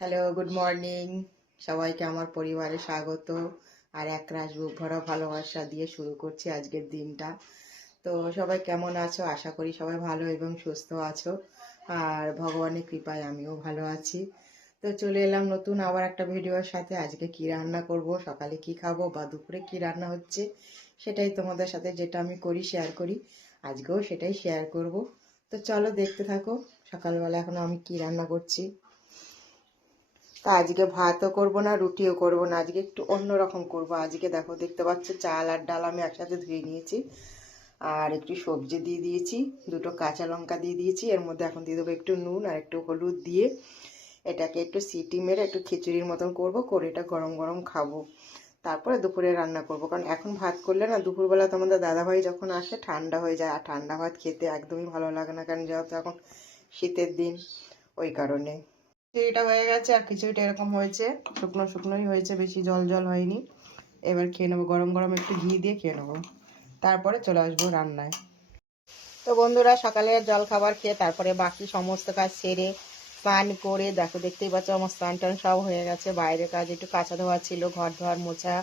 Hello good morning সবাইকে আমার পরিবারে স্বাগত। আর এক রাস বুক ভরা ভালোবাসা দিয়ে শুরু করছি আজকের দিনটা। তো সবাই কেমন আছো? আশা করি সবাই ভালো এবং সুস্থ আছো। আর ভগবানের কৃপায় আমিও ভালো আছি। তো চলে এলাম নতুন আবার একটা ভিডিওর সাথে। আজকে কি রান্না করব? সকালে কি খাব বা দুপুরে কি রান্না হচ্ছে? সেটাই তোমাদের সাথে যেটা আমি করি শেয়ার করি। আজকেও সেটাই শেয়ার করব। তো চলো দেখতে থাকো, সকালবেলা এখন আমি কি রান্না করছি। তা আজকে ভাতও করব না, রুটিও করব না। আজকে একটু অন্যরকম করব। আজকে দেখো, দেখতে পাচ্ছ, চাল আর ডাল আমি একসাথে ধুয়ে নিয়েছি। আর একটু সবজি দিয়ে দিয়েছি, দুটো কাঁচা লঙ্কা দিয়ে দিয়েছি। এর মধ্যে এখন দিয়ে দেবো একটু নুন আর একটু হলুদ দিয়ে এটাকে একটু সিটি মেরে একটু খিচুড়ির মতন করব, করে এটা গরম গরম খাব। তারপরে দুপুরে রান্না করব। কারণ এখন ভাত করলে না, দুপুরবেলা তোমাদের দাদাভাই যখন আসে, ঠান্ডা হয়ে যায়। আর ঠান্ডা ভাত খেতে একদমই ভালো লাগে না। কারণ যেহেতু এখন শীতের দিন, ওই কারণে। খিচুড়িটা হয়ে গেছে আর খিচুড়িটা এরকম হয়েছে। শুকনো শুকনোই হয়েছে, বেশি জল জল হয়নি। এবার খেয়ে নেব, গরম গরম একটু ঘি দিয়ে খেয়ে নেব। তারপরে চলে আসব রান্নায়। তো বন্ধুরা, সকালে জল খাবার খেয়ে তারপরে বাকি সমস্ত কাজ সেরে স্নান করে, দেখো দেখতেই পাচ্ছ আমার স্নান টান সব হয়ে গেছে। বাইরের কাজ একটু কাঁচা ধোয়া ছিল, ঘর ধোয়ার মোছা,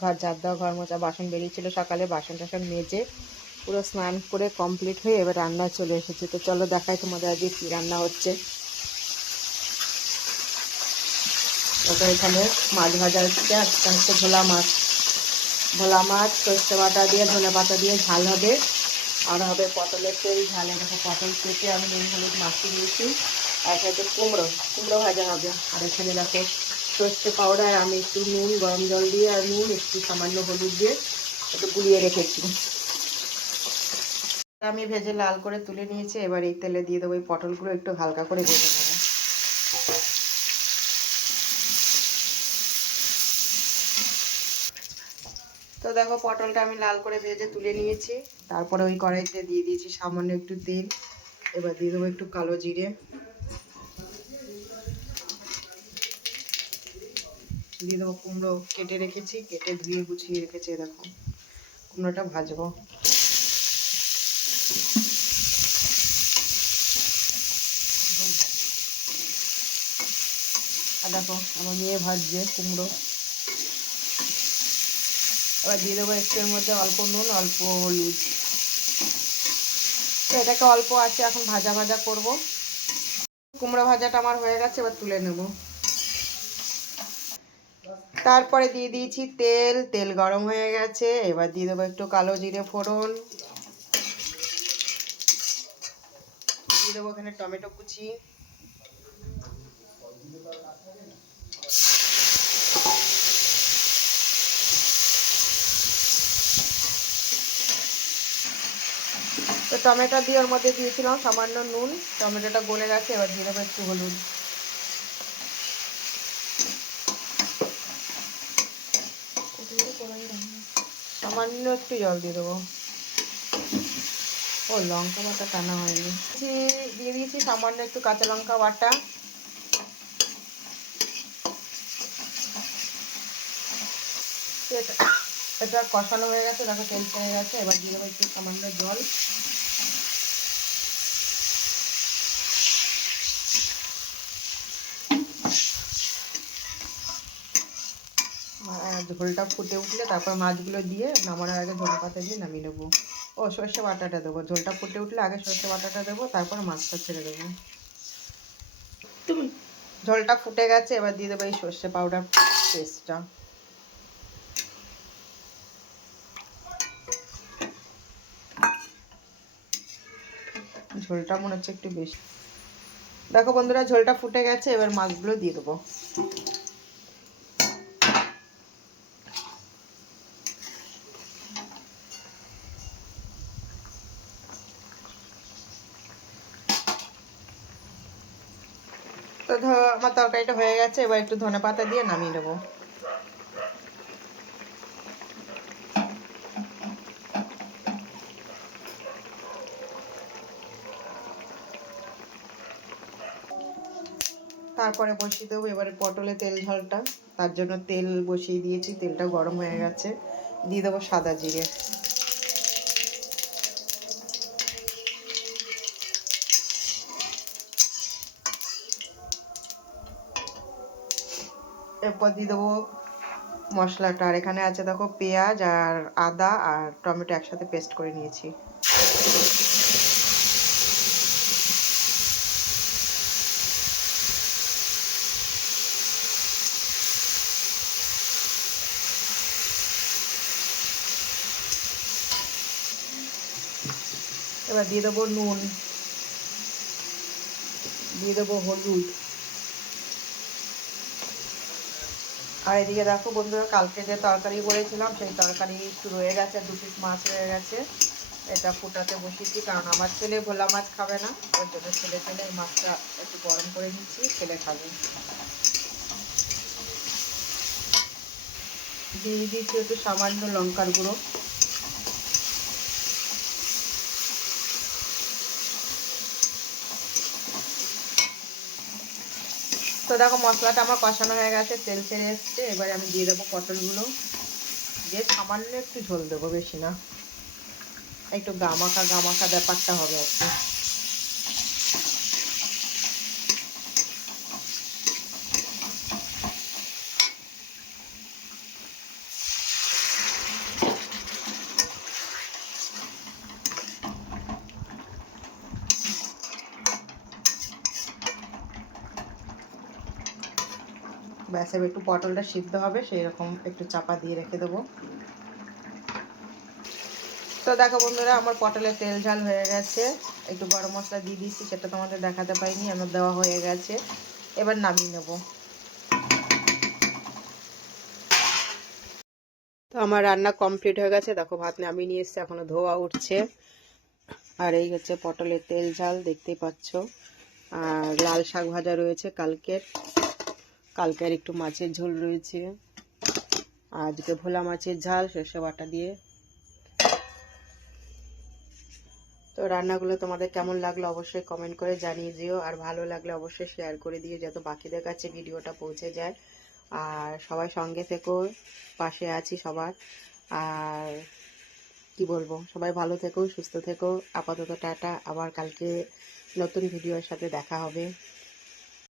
ঘর ঝাড় দেওয়া, ঘর মোছা, বাসন বেরিয়েছিল সকালে, বাসন টাসন মেজে পুরো স্নান করে কমপ্লিট হয়ে এবার রান্নায় চলে এসেছে। তো চলো দেখাই তোমাদের আজকে কী রান্না হচ্ছে। ওটা এখানে মাছ ভাজা হচ্ছে। আর হচ্ছে ভোলা মাছ। ভোলা মাছ, সর্ষে বাটা দিয়ে, ধনে পাতা দিয়ে ঝাল হবে। আর হবে পটলের তেল, ঝালে দেখো পটল কেটে আমি নুন, হলুদ মাখিয়ে দিয়েছি আর সাথে কুমড়ো। কুমড়ো ভাজা হবে। আর এখানে দেখো সর্ষে পাউডার আমি একটু নুন, গরম জল দিয়ে, আর নুন, একটু সামান্য হলুদ দিয়ে একটু গুলিয়ে রেখেছি। আমি ভেজে লাল করে তুলে নিয়েছি। এবার এই তেলে দিয়ে দেবো এই পটলগুলো, একটু হালকা করে ভেজে নেব তো দেখো পটলটা আমি লাল করে ভেজে তুলে নিয়েছি। তারপরে ওই কড়াইতে দিয়ে দিয়েছি সামান্য একটু তেল। এবার দিয়ে দেবো একটু কালো জিরে। দিয়ে দেবো কুমড়ো কেটে রেখেছি, কেটে ধুয়ে গুছিয়ে রেখেছি দেখো। কুমড়োটা ভাজবো। আর দেখো, আমার মেয়ে ভাজছে কুমড়ো। এবার দিয়ে দেবো একটু এর মধ্যে অল্প নুন, অল্প হলুদ। তো এটাকে অল্প আছে, এখন ভাজা ভাজা করব। কুমড়ো ভাজাটা আমার হয়ে গেছে, এবার তুলে নেব। তারপরে দিয়ে দিয়েছি তেল তেল গরম হয়ে গেছে, এবার দিয়ে দেবো একটু কালো জিরে ফোড়ন। দিয়ে দেবো এখানে টমেটো কুচি। টমেটো দিয়ে ওর মধ্যে দিয়েছিলাম সামান্য নুন। টমেটোটা গলে গেছে, এবার দিয়ে দেবো একটু হলুদ। সামান্য একটু জল দিয়ে দেবো। ও, লঙ্কা বাটা টানা হয়নি। দিয়ে দিয়েছি সামান্য একটু কাঁচা লঙ্কা বাটা। এটা কষানো হয়ে গেছে, দেখো তেল ছেড়ে গেছে। এবার দিয়ে দেবো একটু সামান্য জল। ঝোলটা ফুটে উঠলে তারপর মাছগুলো দিয়ে নামানোর আগে ধনে পাতা দিয়ে নামিয়ে নেব। ও সর্ষে বাটাটা দেবো। ঝোলটা ফুটে উঠলে আগে সর্ষে বাটাটা দেবো তারপর মাছটা ছেড়ে দেবো। ঝোলটা ফুটে গেছে এবার দিয়ে দেবো এই সর্ষে পাউডার পেস্টটা। ঝোলটা মনে হচ্ছে একটু বেশি। দেখো বন্ধুরা ঝোলটা ফুটে গেছে এবার মাছগুলো দিয়ে দেবো। তো আমার তরকারিটা হয়ে গেছে, এবার একটু ধনে পাতা দিয়ে নামিয়ে নেব। তারপরে বসিয়ে দেবো, এবারে পটলে তেল ঝালটা। তার জন্য তেল বসিয়ে দিয়েছি, তেলটা গরম হয়ে গেছে। দিয়ে দেবো সাদা জিরে। এরপর দিয়ে দেবো মশলাটা। আর এখানে আছে দেখো পেঁয়াজ আর আদা আর টমেটো একসাথে পেস্ট করে নিয়েছি। এবার দিয়ে দেবো নুন। দিয়ে দেবো হলুদ। আর এদিকে দেখো বন্ধুরা, কালকে যে তরকারি করেছিলাম, সেই তরকারি একটু রয়ে গেছে, দু পিস মাছ রয়ে গেছে। এটা ফুটাতে বসেছি কারণ আমার ছেলে ভোলা মাছ খাবে না ওই জন্য ছেলে ছেলে এই মাছটা একটু গরম করে নিচ্ছি, ছেলে খাবে। দিয়ে দিচ্ছি একটু সামান্য লঙ্কার গুঁড়ো। তো দেখো মশলাটা আমার কষানো হয়ে গেছে, তেল ছেড়ে এসছে। এবারে আমি দিয়ে দেবো পটলগুলো। দিয়ে সামান্য একটু ঝোল দেবো, বেশি না। একটু গামাখা গামাখা ব্যাপারটা হবে আর কি। ব্যাস, এবার একটু পটলটা সিদ্ধ হবে সেই রকম একটু চাপা দিয়ে রেখে দেবো। তো দেখো বন্ধুরা, আমার পটলের তেল ঝাল হয়ে গেছে। একটু গরম মশলা দিয়ে দিয়েছি, সেটা তোমাদের দেখাতে পাইনি, আমার দেওয়া হয়ে গেছে। এবার নামিয়ে নেব। তো আমার রান্না কমপ্লিট হয়ে গেছে। দেখো, ভাত নামিয়ে নিয়ে এসছে, এখনও ধোয়া উঠছে। আর এই হচ্ছে পটলের তেল ঝাল, দেখতেই পাচ্ছ। আর লাল শাক ভাজা রয়েছে কালকের। কালকের একটু মাছের ঝোল রয়েছে। আজকে ভোলা মাছের ঝাল, সর্ষে বাটা দিয়ে। তো রান্নাগুলো তোমাদের কেমন লাগল অবশ্যই কমেন্ট করে জানিয়ে দিও, আর ভালো লাগলে অবশ্যই শেয়ার করে দিও যাতে বাকিদের কাছে ভিডিওটা পৌঁছে যায়। আর সবাই সঙ্গে থেকো, পাশে আছি সবার। আর কি বলব, সবাই ভালো থেকো, সুস্থ থেকো। আপাতত টাটা, আবার কালকে নতুন ভিডিওর সাথে দেখা হবে।